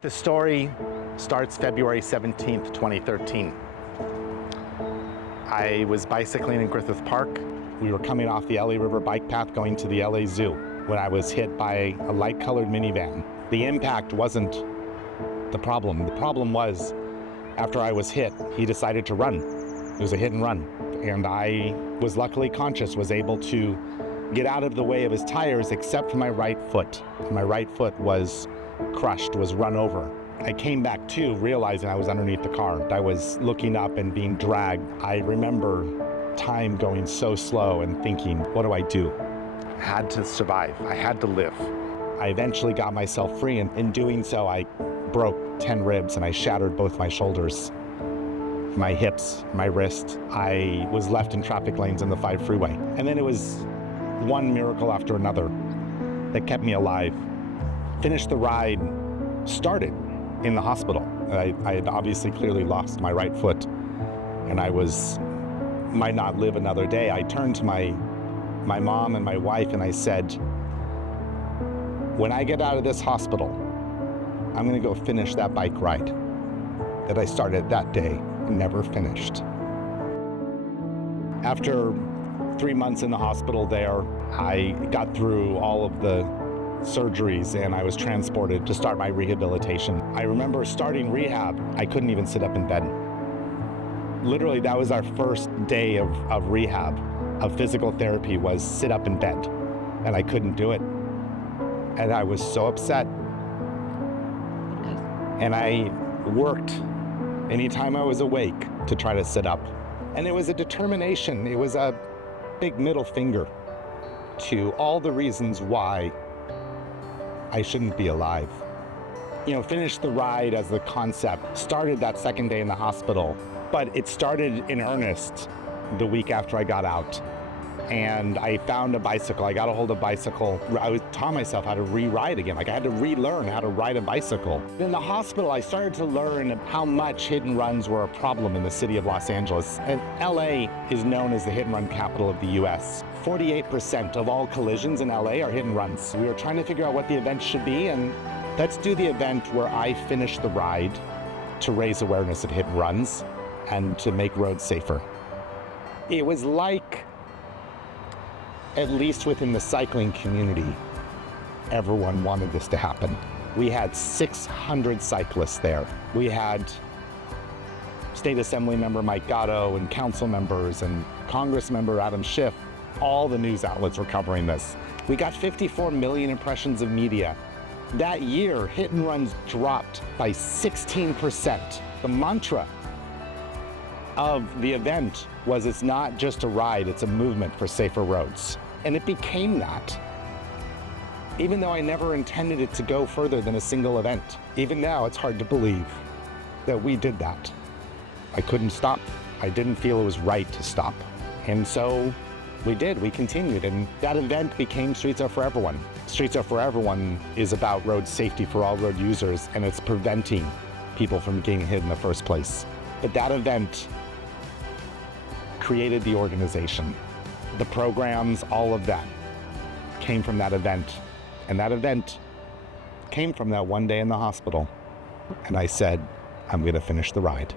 The story starts February 17th, 2013. I was bicycling in Griffith Park. We were coming off the LA River bike path going to the LA Zoo when I was hit by a light-colored minivan. The impact wasn't the problem. The problem was, after I was hit, he decided to run. It was a hit and run. And I was luckily conscious, was able to get out of the way of his tires except for my right foot. My right foot was crushed, was run over. I came back to realizing I was underneath the car. I was looking up and being dragged. I remember time going so slow and thinking, what do I do? I had to survive. I had to live. I eventually got myself free, and in doing so, I broke 10 ribs and I shattered both my shoulders, my hips, my wrist. I was left in traffic lanes in the 5 freeway. And then it was one miracle after another that kept me alive. Finished the ride, started in the hospital. I had obviously clearly lost my right foot, and I might not live another day. I turned to my mom and my wife and I said, when I get out of this hospital, I'm gonna go finish that bike ride that I started that day and never finished. After 3 months in the hospital there, I got through all of the surgeries and I was transported to start my rehabilitation. I remember starting rehab, I couldn't even sit up in bed. Literally, that was our first day of rehab, of physical therapy, was sit up in bed, and I couldn't do it. And I was so upset. And I worked anytime I was awake to try to sit up. And it was a determination, it was a big middle finger to all the reasons why I shouldn't be alive. Finished the ride as the concept, started that second day in the hospital, but it started in earnest the week after I got out. And I found a bicycle. I got a hold of a bicycle. I taught myself how to re-ride again. I had to relearn how to ride a bicycle. In the hospital, I started to learn how much hit and runs were a problem in the city of Los Angeles. And LA is known as the hit and run capital of the US. 48% of all collisions in LA are hit and runs. We were trying to figure out what the event should be, and let's do the event where I finish the ride to raise awareness of hit and runs and to make roads safer. It was like, at least within the cycling community, everyone wanted this to happen. We had 600 cyclists there. We had State Assembly member Mike Gatto and council members and Congress member Adam Schiff. All the news outlets were covering this. We got 54 million impressions of media. That year, hit and runs dropped by 16%. The mantra of the event was, it's not just a ride, it's a movement for safer roads. And it became that, even though I never intended it to go further than a single event. Even now, it's hard to believe that we did that. I couldn't stop. I didn't feel it was right to stop. And so we did, we continued, and that event became Streets Are For Everyone. Streets Are For Everyone is about road safety for all road users, and it's preventing people from getting hit in the first place. But that event created the organization. The programs, all of that came from that event. And that event came from that one day in the hospital. And I said, I'm gonna finish the ride.